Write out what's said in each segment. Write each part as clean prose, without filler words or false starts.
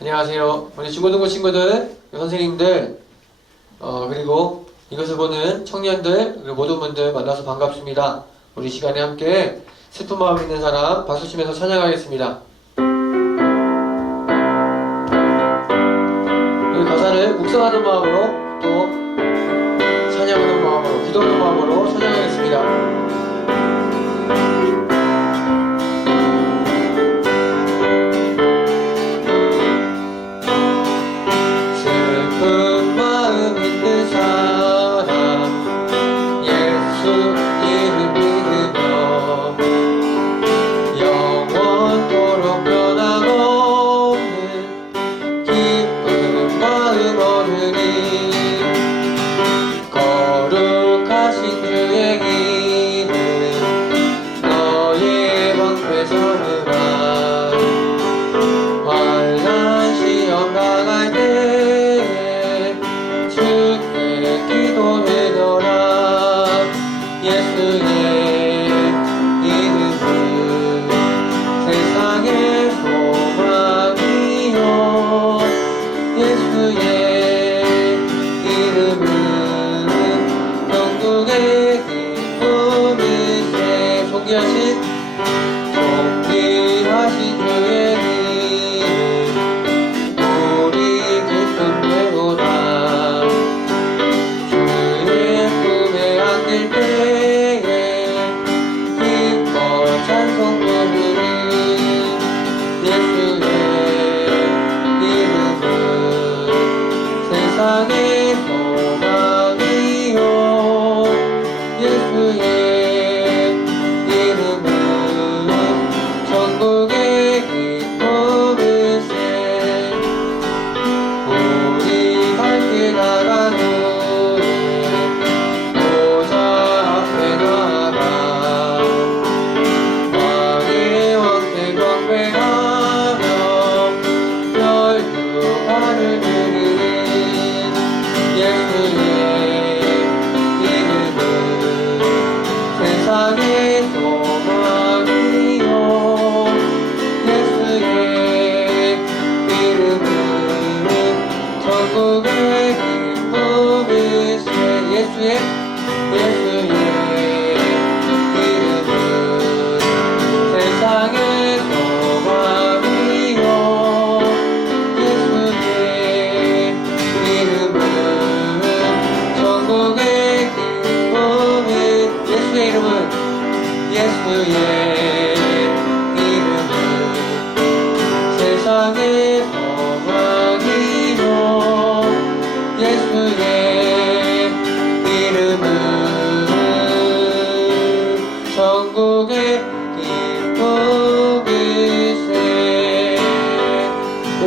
안녕하세요. 우리 중고등부 친구들, 선생님들, 그리고 이것을 보는 청년들, 그리고 모든 분들 만나서 반갑습니다. 우리 시간에 함께 슬픈 마음 있는 사람 박수 치면서 찬양하겠습니다. 이 가사를 묵상하는 마음으로 또 찬양하는 마음으로 기도하는 마음으로 찬양하겠습니다.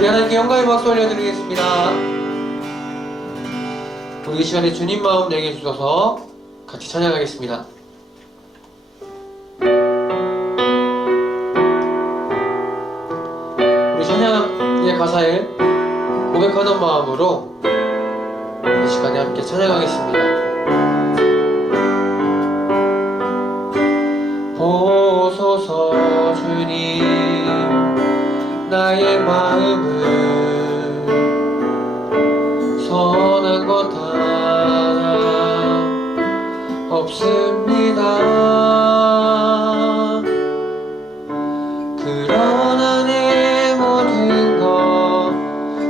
우리 하나님께 영광의 박수 올려드리겠습니다. 우리 이 시간에 주님 마음 내게 주셔서 같이 찬양하겠습니다. 우리 찬양의 가사에 고백하는 마음으로 이 시간에 함께 찬양하겠습니다. 보소서 주님 나의 마음을 선한 것 하나 없습니다. 그러나 내 모든 것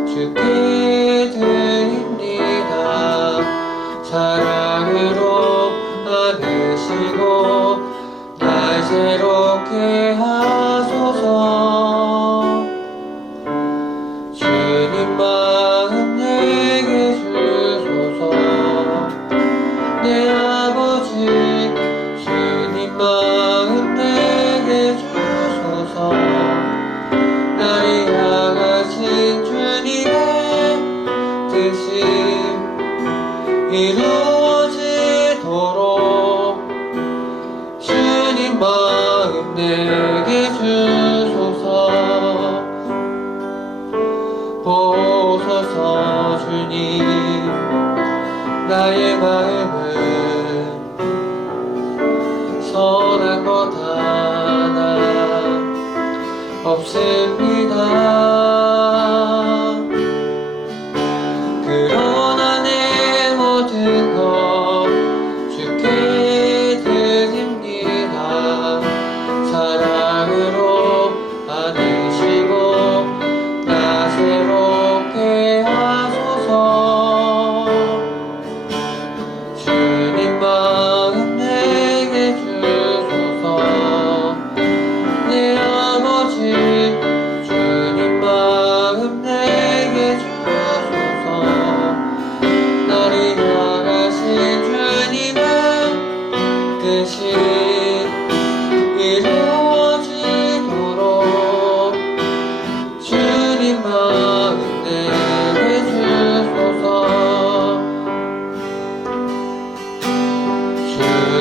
주께 드립니다. 사랑으로 안으시고 날 새롭게 하소서. 주님 마음 내게 주소서. 내 아버지 주님 마음 내게 주소서. 나를 향하신 주님의 뜻이 이루어지도록 주님 마음 내게 주소서. 보소서 주님 나의 마음을 선한 것 하나 없습니다.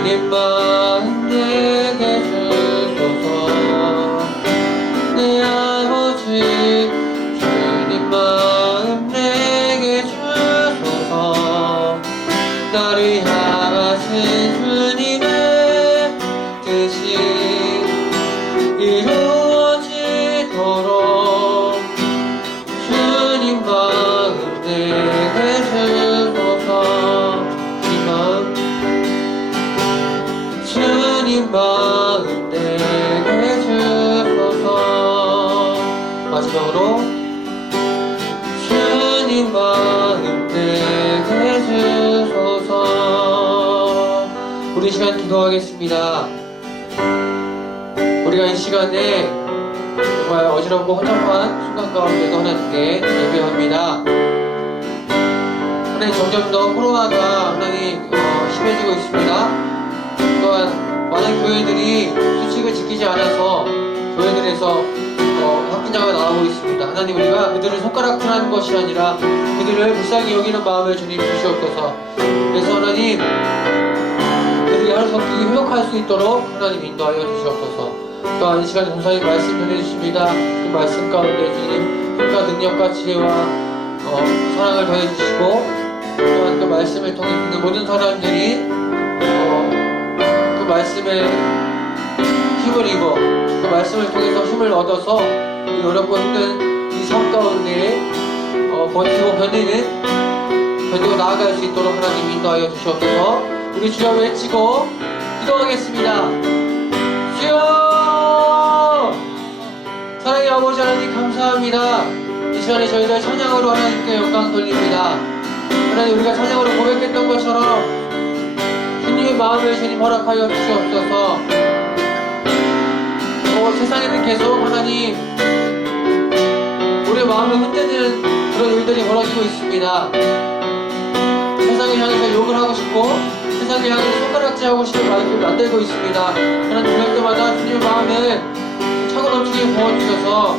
주님 마음 내게 주소서. 내 아버지 주님 마음 내게 주소서. 나를 향하신 주님의 뜻이 이루어지도록 주님 마음 내게 주소서. 주님 마음 내게 주소서. 마지막으로 주님 마음 내게 주소서. 우리 이 시간 기도하겠습니다. 우리가 이 시간에 정말 어지럽고 혼잡한 순간 가운데도 하나님께 예배합니다. 하나님, 점점 더 코로나가 하나님 심해지고 있습니다. 또한 많은 교회들이 수칙을 지키지 않아서 교회들에서 확진자가 나오고 있습니다. 하나님, 우리가 그들을 손가락질하는 것이 아니라 그들을 불쌍히 여기는 마음을 주님 주시옵소서. 그래서 하나님, 그들이 하루속히 회복할 수 있도록 하나님 인도하여 주시옵소서. 또한 이 시간에 전사님 말씀 전해주십니다. 그 말씀 가운데 주님 힘과 능력과 지혜와 사랑을 더해주시고, 또한 그 말씀을 통해 듣는 모든 사람들이 그 말씀에 힘을 입어 그 말씀을 통해서 힘을 얻어서 이 어렵고 힘든 이 삶 가운데 버티고 견디고 나아갈 수 있도록 하나님 인도하여 주시옵소서. 우리 주여 외치고 기도하겠습니다. 주여! 사랑의 아버지 하나님, 감사합니다. 이 시간에 저희들 찬양으로 하나님께 영광 돌립니다. 하나님, 우리가 찬양으로 고백했던 것처럼 주님의 마음을 주님 허락하여 주시옵소서. 세상에는 계속 하나님 우리의 마음을 흔드는 그런 일들이 벌어지고 있습니다. 세상을 향해서 욕을 하고 싶고 세상을 향해서 손가락질하고 싶은 말들을 만들고 있습니다. 하나님, 그럴 때마다 주님의 마음을 차고 넘치게 부어주셔서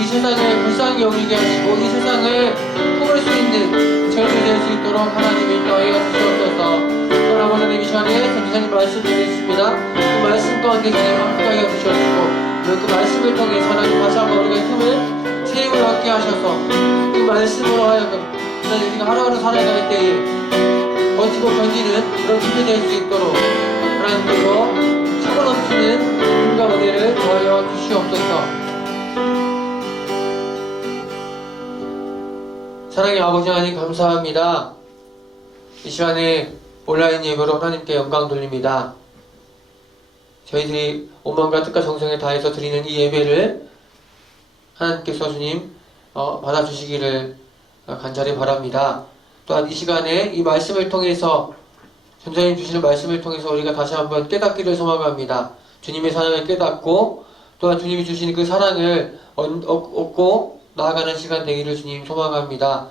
이 세상을 불쌍히 여기게 하시고 이 세상을 품을 수 있는 저희들이 될 수 있도록 하나님 인도하여 주시옵소서. 그럼 하나님, 이 시간에 전도사님 말씀 드리겠습니다. 그 말씀 가운데 주님 함께하여 주시옵시고 그 말씀을 통해 하나님 다시 한번 우리가 힘을 새 힘을 얻게 하셔서 그 말씀으로 하여금 하나님, 우리가 하루하루 살아갈 때에 버티고 견디는 그런 힘이 될 수 있도록 하나님께서 차고 넘치는 힘과 은혜를 더하여 주시옵소서. 사랑의 아버지 하나님, 감사합니다. 이 시간에 온라인 예배로 하나님께 영광 돌립니다. 저희들이 온 마음과 뜻과 정성을 다해서 드리는 이 예배를 하나님께서 주님 받아주시기를 간절히 바랍니다. 또한 이 시간에 이 말씀을 통해서 전사님 주시는 말씀을 통해서 우리가 다시 한번 깨닫기를 소망합니다. 주님의 사랑을 깨닫고 또한 주님이 주시는 그 사랑을 얻고 나아가는 시간 되기를 주님 소망합니다.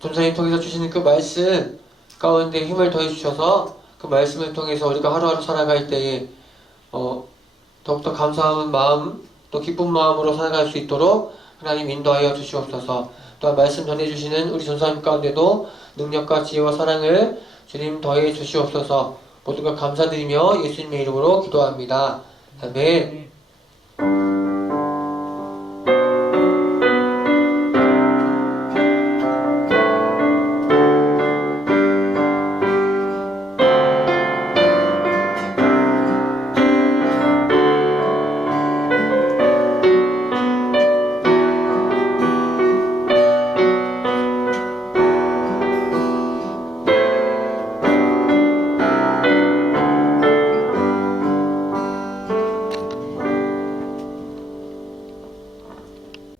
전사님 통해서 주시는 그 말씀 가운데 힘을 더해 주셔서 그 말씀을 통해서 우리가 하루하루 살아갈 때에 더욱더 감사한 마음 또 기쁜 마음으로 살아갈 수 있도록 하나님 인도하여 주시옵소서. 또한 말씀 전해주시는 우리 전사님 가운데도 능력과 지혜와 사랑을 주님 더해 주시옵소서. 모든 것 감사드리며 예수님의 이름으로 기도합니다. 아멘.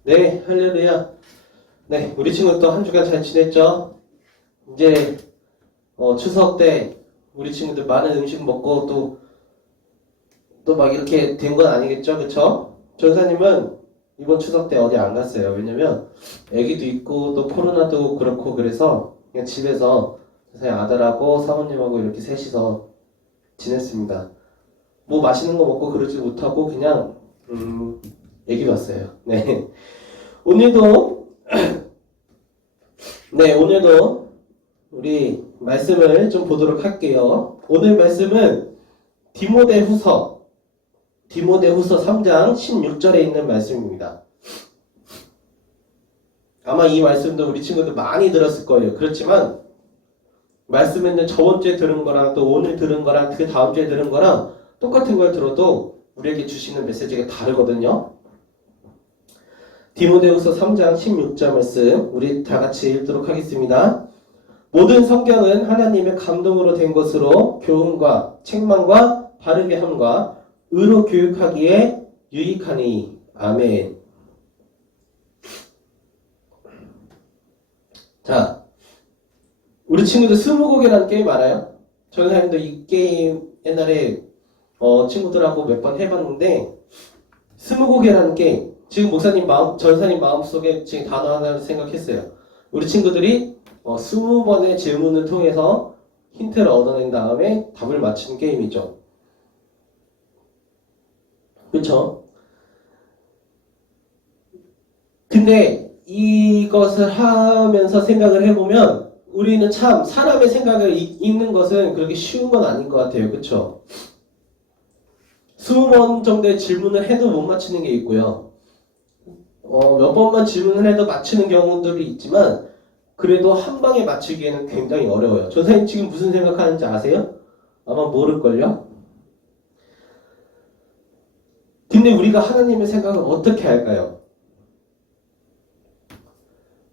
네, 할렐루야. 네, 우리 친구 또 한 주간 잘 지냈죠? 이제 추석 때 우리 친구들 많은 음식 먹고 또 막 이렇게 된 건 아니겠죠? 그쵸? 전사님은 이번 추석 때 어디 안 갔어요. 왜냐면 애기도 있고 또 코로나도 그렇고 그래서 그냥 집에서 전사님 아들하고 사모님하고 이렇게 셋이서 지냈습니다. 뭐 맛있는 거 먹고 그러지 못하고 그냥 애기 봤어요. 네. 오늘도 우리 말씀을 좀 보도록 할게요. 오늘 말씀은 디모데후서 3장 16절에 있는 말씀입니다. 아마 이 말씀도 우리 친구들 많이 들었을 거예요. 그렇지만 말씀에는 저번 주에 들은 거랑 또 오늘 들은 거랑 그 다음 주에 들은 거랑 똑같은 걸 들어도 우리에게 주시는 메시지가 다르거든요. 디모데후서 3장 16절 말씀 우리 다 같이 읽도록 하겠습니다. 모든 성경은 하나님의 감동으로 된 것으로 교훈과 책망과 바르게 함과 의로 교육하기에 유익하니. 아멘. 자, 우리 친구들 스무고개라는 게임 알아요? 저희 사람도 이 게임 옛날에 친구들하고 몇 번 해봤는데 스무고개라는 게임 지금 전사님 마음속에 지금 단어 하나를 생각했어요. 우리 친구들이 20번의 질문을 통해서 힌트를 얻어낸 다음에 답을 맞히는 게임이죠. 그렇죠? 근데 이것을 하면서 생각을 해보면 우리는 참 사람의 생각을 읽는 것은 그렇게 쉬운 건 아닌 것 같아요. 그렇죠? 20번 정도의 질문을 해도 못 맞히는 게 있고요. 몇 번만 질문을 해도 맞히는 경우들이 있지만 그래도 한 방에 맞추기에는 굉장히 어려워요. 전사님 지금 무슨 생각하는지 아세요? 아마 모를걸요? 근데 우리가 하나님의 생각을 어떻게 할까요?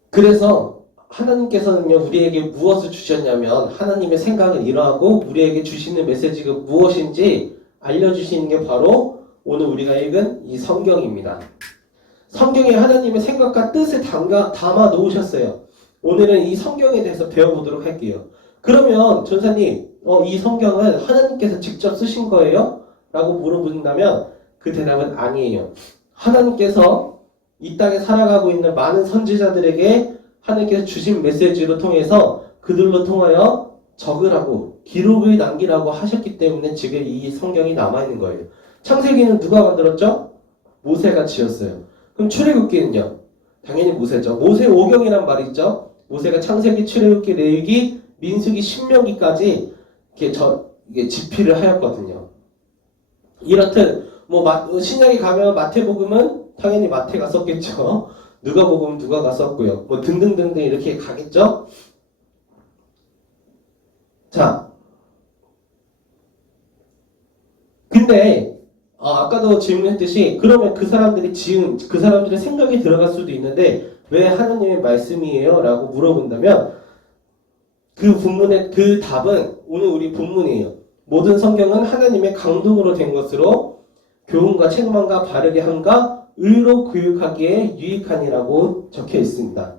그래서 하나님께서는요 우리에게 무엇을 주셨냐면 하나님의 생각은 이러하고 우리에게 주시는 메시지가 무엇인지 알려주시는 게 바로 오늘 우리가 읽은 이 성경입니다. 성경에 하나님의 생각과 뜻을 담아 놓으셨어요. 오늘은 이 성경에 대해서 배워보도록 할게요. 그러면 전사님 이 성경은 하나님께서 직접 쓰신 거예요? 라고 물어본다면 그 대답은 아니에요. 하나님께서 이 땅에 살아가고 있는 많은 선지자들에게 하나님께서 주신 메시지로 통해서 그들로 통하여 적으라고 기록을 남기라고 하셨기 때문에 지금 이 성경이 남아있는 거예요. 창세기는 누가 만들었죠? 모세가 지었어요. 그럼 출애굽기는요? 당연히 모세죠. 모세오경이란 말이 있죠. 모세가 창세기, 출애굽기, 레위기, 민수기, 신명기까지 이게 집필을 하였거든요. 이렇듯 신약에 가면 마태복음은 당연히 마태가 썼겠죠. 누가복음은 누가가 썼고요. 등등등등 이렇게 가겠죠. 자, 근데 아까도 질문했듯이 그러면 그 사람들이 지은 그 사람들의 생각이 들어갈 수도 있는데 왜 하나님의 말씀이에요? 라고 물어본다면 그 본문의 그 답은 오늘 우리 본문이에요. 모든 성경은 하나님의 감동으로 된 것으로 교훈과 책망과 바르게 함과 의로 교육하기에 유익하니라고 적혀 있습니다.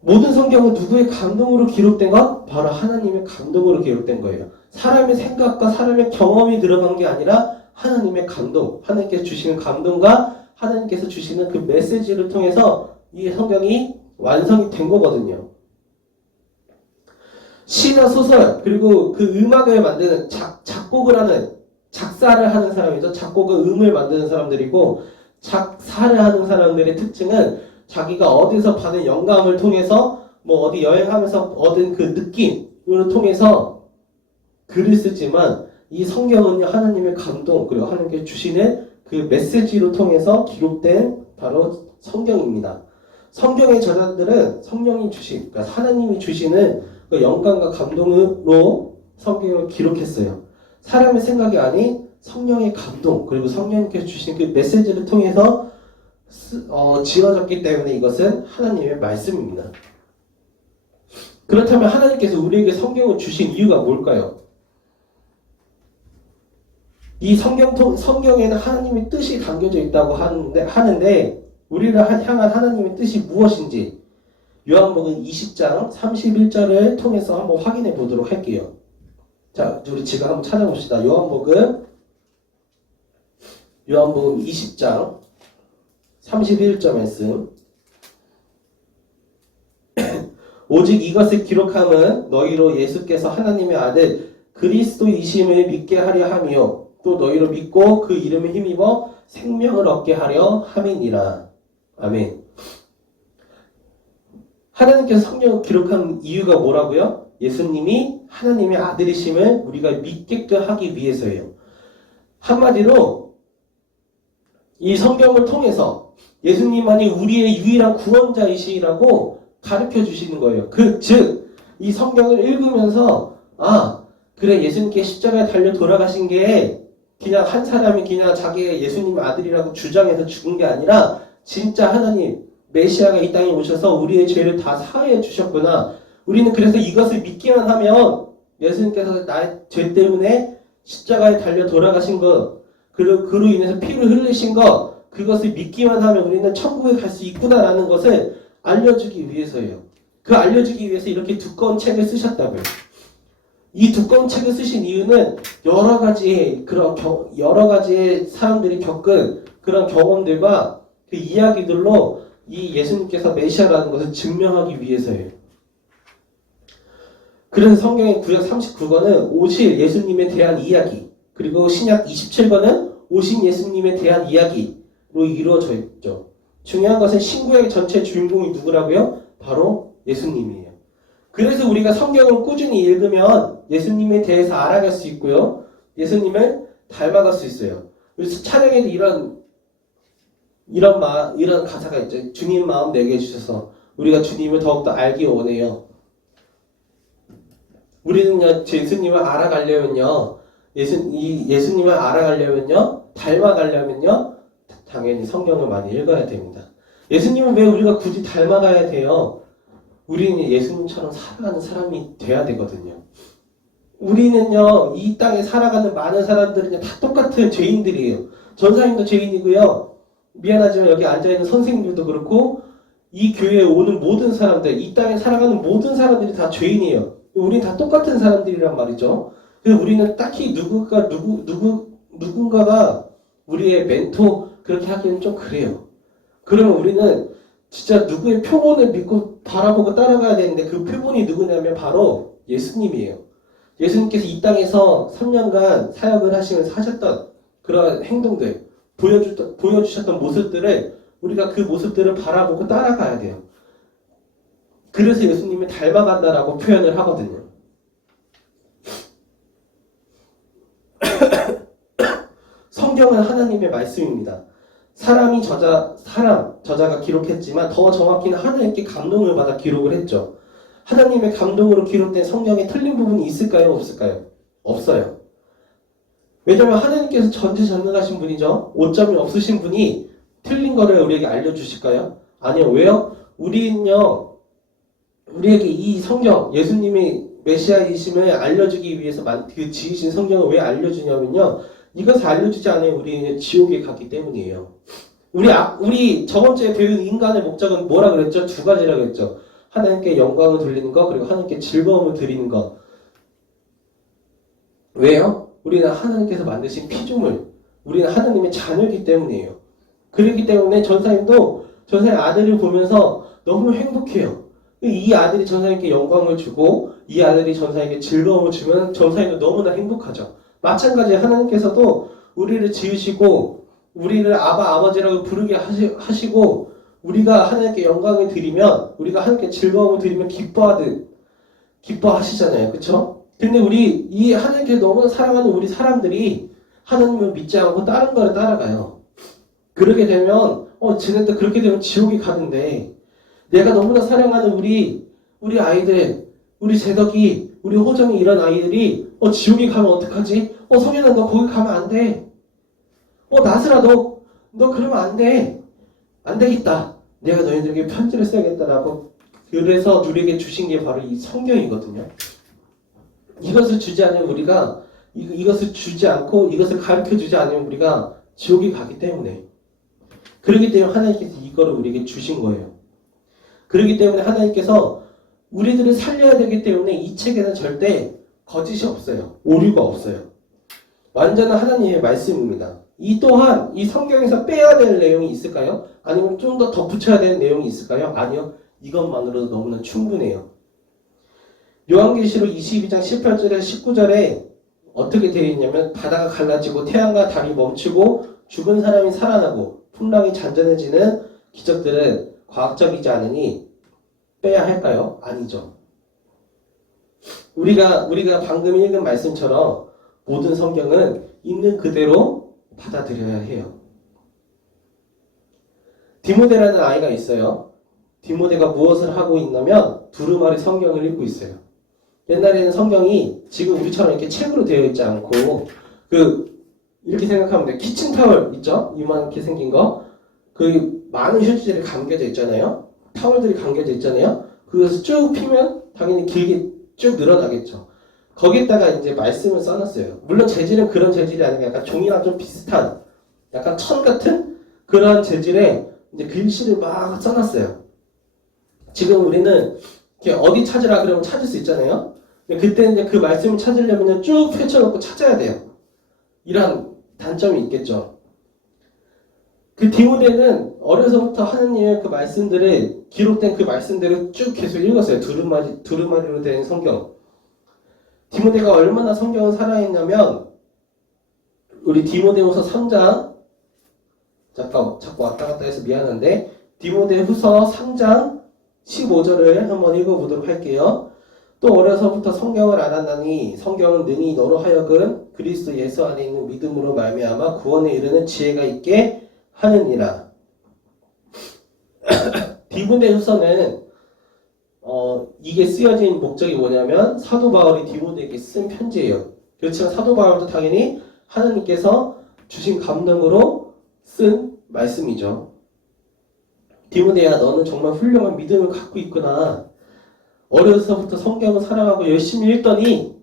모든 성경은 누구의 감동으로 기록된 것? 바로 하나님의 감동으로 기록된 거예요. 사람의 생각과 사람의 경험이 들어간 게 아니라 하나님의 감동, 하나님께서 주시는 감동과 하나님께서 주시는 그 메시지를 통해서 이 성경이 완성이 된 거거든요. 시나 소설 그리고 그 음악을 만드는 작곡을 하는 작사를 하는 사람이죠. 작곡은 음을 만드는 사람들이고 작사를 하는 사람들의 특징은 자기가 어디서 받은 영감을 통해서 어디 여행하면서 얻은 그 느낌을 통해서 글을 쓰지만 이 성경은요 하나님의 감동 그리고 하나님께 주시는 그 메시지로 통해서 기록된 바로 성경입니다. 성경의 저자들은 성령이 그러니까 하나님이 주시는 그 영감과 감동으로 성경을 기록했어요. 사람의 생각이 아닌 성령의 감동 그리고 성령님께서 주신 그 메시지를 통해서 지어졌기 때문에 이것은 하나님의 말씀입니다. 그렇다면 하나님께서 우리에게 성경을 주신 이유가 뭘까요? 이 성경에는 하나님의 뜻이 담겨져 있다고 하는데 우리를 향한 하나님의 뜻이 무엇인지 요한복음 20장 31절을 통해서 한번 확인해 보도록 할게요. 자, 우리 지금 한번 찾아봅시다. 요한복음 20장 31절 말씀. 오직 이것을 기록함은 너희로 예수께서 하나님의 아들 그리스도이심을 믿게 하려 함이요 또 너희로 믿고 그 이름에 힘입어 생명을 얻게 하려 함이니라. 아멘. 하나님께서 성경을 기록한 이유가 뭐라고요? 예수님이 하나님의 아들이심을 우리가 믿게끔 하기 위해서예요. 한마디로 이 성경을 통해서 예수님만이 우리의 유일한 구원자이시라고 가르쳐 주시는 거예요. 즉, 이 성경을 읽으면서 그래, 예수님께 십자가에 달려 돌아가신 게 그냥 한 사람이 그냥 자기의 예수님의 아들이라고 주장해서 죽은 게 아니라 진짜 하나님 메시아가 이 땅에 오셔서 우리의 죄를 다 사해 주셨구나. 우리는 그래서 이것을 믿기만 하면 예수님께서 나의 죄 때문에 십자가에 달려 돌아가신 것, 그로 인해서 피를 흘리신 것, 그것을 믿기만 하면 우리는 천국에 갈 수 있구나라는 것을 알려주기 위해서예요. 그 알려주기 위해서 이렇게 두꺼운 책을 쓰셨다고요. 이 두꺼운 책을 쓰신 이유는 여러 가지의 사람들이 겪은 그런 경험들과 그 이야기들로 이 예수님께서 메시아라는 것을 증명하기 위해서예요. 그래서 성경의 구약 39권은 오실 예수님에 대한 이야기, 그리고 신약 27권은 오신 예수님에 대한 이야기로 이루어져 있죠. 중요한 것은 신구약 전체 주인공이 누구라고요? 바로 예수님이에요. 그래서 우리가 성경을 꾸준히 읽으면 예수님에 대해서 알아갈 수 있고요. 예수님을 닮아갈 수 있어요. 그래서 찬양에도 이런 가사가 있죠. 주님 마음 내게 해주셔서 우리가 주님을 더욱더 알기 원해요. 우리는요, 예수님을 알아가려면요, 예수님을 알아가려면요, 닮아가려면요, 당연히 성경을 많이 읽어야 됩니다. 예수님은 왜 우리가 굳이 닮아가야 돼요? 우리는 예수님처럼 살아가는 사람이 돼야 되거든요. 우리는요, 이 땅에 살아가는 많은 사람들은 다 똑같은 죄인들이에요. 전사님도 죄인이고요. 미안하지만 여기 앉아있는 선생님들도 그렇고, 이 교회에 오는 모든 사람들, 이 땅에 살아가는 모든 사람들이 다 죄인이에요. 우리는 다 똑같은 사람들이란 말이죠. 그래서 우리는 딱히 누군가가 우리의 멘토 그렇게 하기는 좀 그래요. 그러면 우리는 진짜 누구의 표본을 믿고 바라보고 따라가야 되는데 그 표본이 누구냐면 바로 예수님이에요. 예수님께서 이 땅에서 3년간 사역을 하시면서 하셨던 그런 행동들, 보여주셨던 모습들을 우리가 그 모습들을 바라보고 따라가야 돼요. 그래서 예수님을 닮아간다라고 표현을 하거든요. 성경은 하나님의 말씀입니다. 저자가 기록했지만 더 정확히는 하나님께 감동을 받아 기록을 했죠. 하나님의 감동으로 기록된 성경에 틀린 부분이 있을까요? 없을까요? 없어요. 왜냐하면 하나님께서 전지전능하신 분이죠. 오점이 없으신 분이 틀린 거를 우리에게 알려주실까요? 아니요. 왜요? 우리는요, 우리에게 이 성경, 예수님의 메시아이심을 알려주기 위해서 그 지으신 성경을 왜 알려주냐면요, 이것을 알려주지 않으면 우리는 지옥에 가기 때문이에요. 우리 저번 주에 배운 인간의 목적은 뭐라 그랬죠? 두 가지라 그랬죠. 하나님께 영광을 돌리는 것, 그리고 하나님께 즐거움을 드리는 것. 왜요? 우리는 하나님께서 만드신 피조물, 우리는 하나님의 자녀이기 때문이에요. 그렇기 때문에 전사님 아들을 보면서 너무 행복해요. 이 아들이 전사님께 영광을 주고 이 아들이 전사님께 즐거움을 주면 전사님도 너무나 행복하죠. 마찬가지 하나님께서도 우리를 지으시고 우리를 아버지라고 부르게 하시고 우리가 하나님께 영광을 드리면, 우리가 하나님께 즐거움을 드리면 기뻐하시잖아요. 그쵸? 근데 이 하나님께 너무나 사랑하는 우리 사람들이 하나님을 믿지 않고 다른 거를 따라가요. 그러게 되면 쟤네도 그렇게 되면 지옥에 가는데, 내가 너무나 사랑하는 우리 아이들, 우리 재덕이, 우리 호정이 이런 아이들이 지옥에 가면 어떡하지? 성현아 너 거기 가면 안 돼. 나슬아 너 그러면 안 돼. 안 되겠다. 내가 너희들에게 편지를 써야겠다라고, 그래서 우리에게 주신 게 바로 이 성경이거든요. 이것을 주지 않으면 우리가, 이것을 주지 않고 이것을 가르쳐 주지 않으면 우리가 지옥에 가기 때문에. 그렇기 때문에 하나님께서 이거를 우리에게 주신 거예요. 그렇기 때문에 하나님께서 우리들을 살려야 되기 때문에 이 책에는 절대 거짓이 없어요. 오류가 없어요. 완전한 하나님의 말씀입니다. 이 또한 이 성경에서 빼야 될 내용이 있을까요? 아니면 좀 더 덧붙여야 되는 내용이 있을까요? 아니요. 이것만으로도 너무나 충분해요. 요한계시록 22장 18절에서 19절에 어떻게 되어 있냐면, 바다가 갈라지고 태양과 달이 멈추고 죽은 사람이 살아나고 풍랑이 잔잔해지는 기적들은 과학적이지 않으니 빼야 할까요? 아니죠. 우리가 방금 읽은 말씀처럼 모든 성경은 있는 그대로 받아들여야 해요. 디모데라는 아이가 있어요. 디모데가 무엇을 하고 있냐면 두루마리 성경을 읽고 있어요. 옛날에는 성경이 지금 우리처럼 이렇게 책으로 되어 있지 않고 이렇게 생각하면 돼요. 키친타월 있죠? 이만하게 생긴 거. 많은 휴지들이 감겨져 있잖아요. 타월들이 감겨져 있잖아요. 그것을 쭉 피면 당연히 길게 쭉 늘어나겠죠. 거기에다가 이제 말씀을 써놨어요. 물론 재질은 그런 재질이 아니고 약간 종이랑 좀 비슷한 약간 천 같은 그런 재질의 이제 글씨를 막 써놨어요. 지금 우리는 이렇게 어디 찾으라 그러면 찾을 수 있잖아요. 근데 그때 이제 그 말씀을 찾으려면 쭉 펼쳐놓고 찾아야 돼요. 이런 단점이 있겠죠. 그 디모데는 어려서부터 하느님의 그 말씀들을 기록된 그 말씀대로 쭉 계속 읽었어요. 두루마리로 된 성경. 디모데가 얼마나 성경을 사랑했냐면 우리 디모데후서 3장 자꾸 왔다 갔다 해서 미안한데 디모데후서 3장 15절을 한번 읽어보도록 할게요. 또 어려서부터 성경을 알았나니 성경은 능히 너로 하여금 그리스도 예수 안에 있는 믿음으로 말미암아 구원에 이르는 지혜가 있게 하느니라. 디모데후서는 이게 쓰여진 목적이 뭐냐면 사도 바울이 디모데에게 쓴 편지예요. 그렇지만 사도 바울도 당연히 하나님께서 주신 감동으로 쓴 말씀이죠. 디모데야, 너는 정말 훌륭한 믿음을 갖고 있구나. 어려서부터 성경을 사랑하고 열심히 읽더니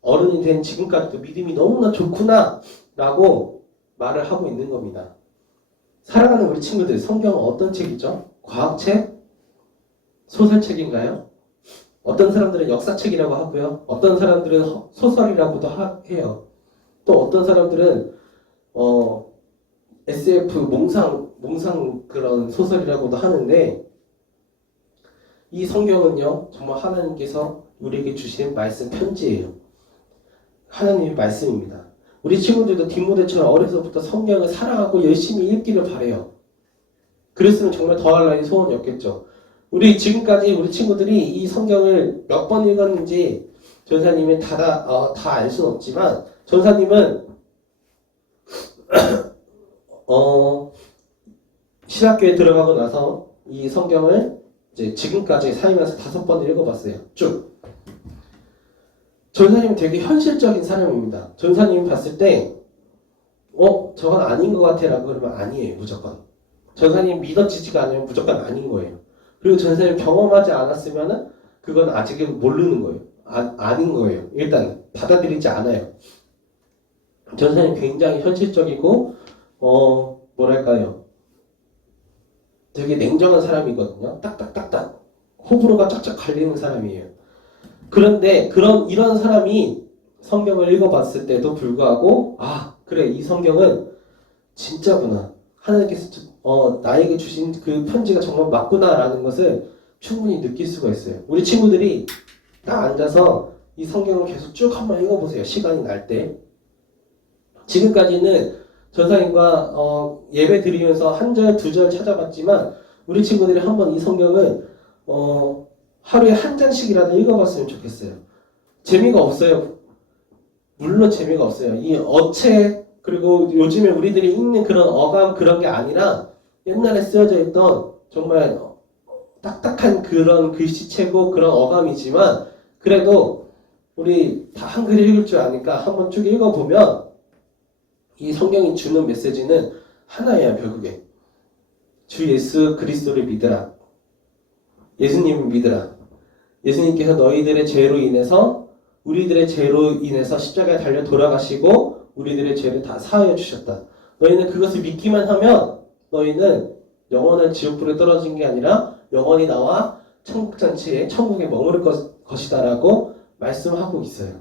어른이 된 지금까지도 믿음이 너무나 좋구나 라고 말을 하고 있는 겁니다. 사랑하는 우리 친구들, 성경은 어떤 책이죠? 과학책? 소설책인가요? 어떤 사람들은 역사책이라고 하고요. 어떤 사람들은 소설이라고도 해요. 또 어떤 사람들은 SF 몽상 그런 소설이라고도 하는데 이 성경은요 정말 하나님께서 우리에게 주신 말씀 편지예요. 하나님의 말씀입니다. 우리 친구들도 디모데처럼 어려서부터 성경을 사랑하고 열심히 읽기를 바래요. 그랬으면 정말 더할 나위 소원이 없겠죠. 우리 지금까지 우리 친구들이 이 성경을 몇 번 읽었는지 전사님은 다 알 수는 없지만 전사님은 신학교에 들어가고 나서 이 성경을 이제 지금까지 살면서 5번 읽어봤어요. 쭉. 전사님은 되게 현실적인 사람입니다. 전사님이 봤을 때 저건 아닌 것 같아 라고 그러면 아니에요. 무조건. 전사님 믿어지지가 않으면 무조건 아닌 거예요. 그리고 전사님 경험하지 않았으면은 그건 아직은 모르는 거예요. 아닌 거예요. 일단 받아들이지 않아요. 전사님 굉장히 현실적이고 뭐랄까요. 되게 냉정한 사람이거든요. 딱딱딱딱 호불호가 쫙쫙 갈리는 사람이에요. 그런데 이런 사람이 성경을 읽어봤을 때도 불구하고 그래 이 성경은 진짜구나. 하나님께서 나에게 주신 그 편지가 정말 맞구나라는 것을 충분히 느낄 수가 있어요. 우리 친구들이 딱 앉아서 이 성경을 계속 쭉 한번 읽어보세요. 시간이 날 때. 지금까지는 전사님과 예배 드리면서 한 절, 2절 찾아봤지만 우리 친구들이 한번 이 성경을 하루에 한 장씩이라도 읽어봤으면 좋겠어요. 재미가 없어요. 물론 재미가 없어요. 이 어체 그리고 요즘에 우리들이 읽는 그런 어감 그런 게 아니라 옛날에 쓰여져 있던 정말 딱딱한 그런 글씨체고 그런 어감이지만 그래도 우리 다 한글 읽을 줄 아니까 한번 쭉 읽어보면 이 성경이 주는 메시지는 하나예요. 결국에 주 예수 그리스도를 믿으라. 예수님을 믿으라. 예수님께서 너희들의 죄로 인해서 우리들의 죄로 인해서 십자가에 달려 돌아가시고 우리들의 죄를 다 사하여 주셨다. 너희는 그것을 믿기만 하면 너희는 영원한 지옥불에 떨어진 게 아니라 영원히 나와 천국잔치에 천국에 머무를 것이다 라고 말씀하고 있어요.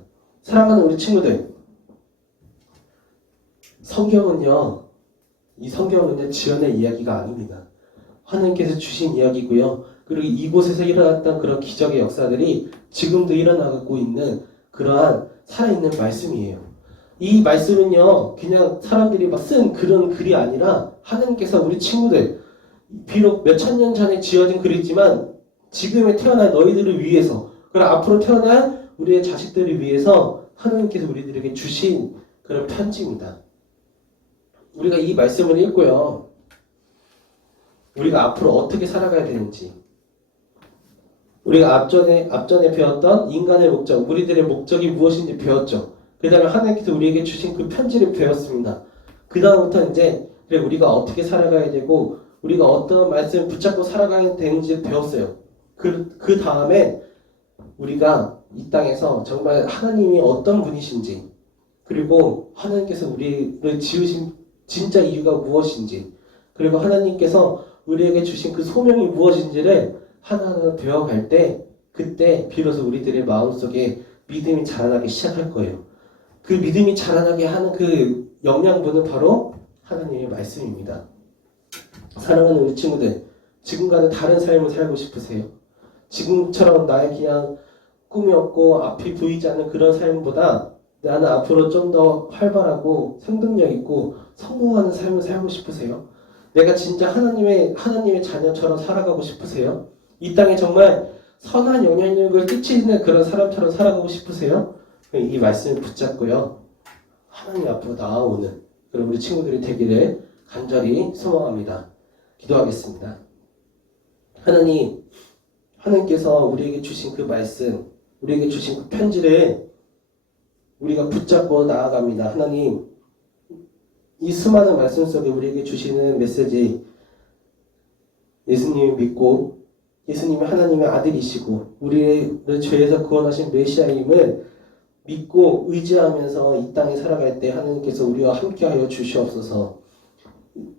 사랑하는 우리 친구들, 이 성경은요 지어낸 이야기가 아닙니다. 하나님께서 주신 이야기고요. 그리고 이곳에서 일어났던 그런 기적의 역사들이 지금도 일어나고 있는 그러한 살아있는 말씀이에요. 이 말씀은요 그냥 사람들이 막 쓴 그런 글이 아니라 하나님께서 우리 친구들 비록 몇천 년 전에 지어진 글이지만 지금에 태어난 너희들을 위해서, 그리고 앞으로 태어날 우리의 자식들을 위해서 하나님께서 우리들에게 주신 그런 편지입니다. 우리가 이 말씀을 읽고요, 우리가 앞으로 어떻게 살아가야 되는지, 우리가 앞전에 배웠던 인간의 목적, 우리들의 목적이 무엇인지 배웠죠. 그 다음에 하나님께서 우리에게 주신 그 편지를 배웠습니다. 그 다음부터 이제 그래 우리가 어떻게 살아가야 되고 우리가 어떤 말씀을 붙잡고 살아가야 되는지 배웠어요. 그 다음에 우리가 이 땅에서 정말 하나님이 어떤 분이신지, 그리고 하나님께서 우리를 지으신 진짜 이유가 무엇인지, 그리고 하나님께서 우리에게 주신 그 소명이 무엇인지를 하나하나 배워갈 때, 그때 비로소 우리들의 마음속에 믿음이 자라나기 시작할 거예요. 그 믿음이 자라나게 하는 그 영양분은 바로 하나님의 말씀입니다. 사랑하는 우리 친구들, 지금과는 다른 삶을 살고 싶으세요? 지금처럼 나의 그냥 꿈이 없고 앞이 보이지 않는 그런 삶보다 나는 앞으로 좀 더 활발하고 생동력 있고 성공하는 삶을 살고 싶으세요? 내가 진짜 하나님의 자녀처럼 살아가고 싶으세요? 이 땅에 정말 선한 영향력을 끼치는 그런 사람처럼 살아가고 싶으세요? 이 말씀을 붙잡고요, 하나님 앞으로 나아오는 그런 우리 친구들이 되기를 간절히 소망합니다. 기도하겠습니다. 하나님께서 우리에게 주신 그 말씀, 우리에게 주신 그 편지를 우리가 붙잡고 나아갑니다. 하나님, 이 수많은 말씀 속에 우리에게 주시는 메시지, 예수님을 믿고 예수님이 하나님의 아들이시고 우리를 죄에서 구원하신 메시아임을 믿고 의지하면서 이 땅에 살아갈 때 하나님께서 우리와 함께하여 주시옵소서.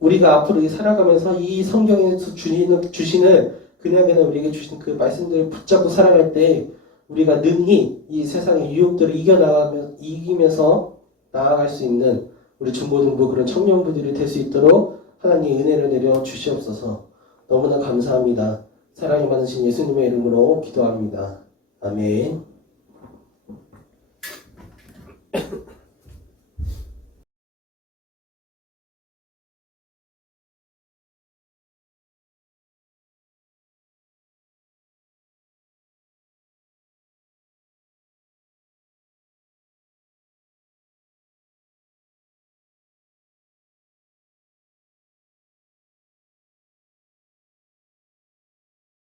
우리가 앞으로 살아가면서 이 성경에서 주시는 그냥그냥 우리에게 주신 그 말씀들을 붙잡고 살아갈 때 우리가 능히 이 세상의 유혹들을 이기면서 나아갈 수 있는 우리 중고등부 그런 청년부들이 될 수 있도록 하나님 은혜를 내려 주시옵소서. 너무나 감사합니다. 사랑이 많으신 예수님의 이름으로 기도합니다. 아멘.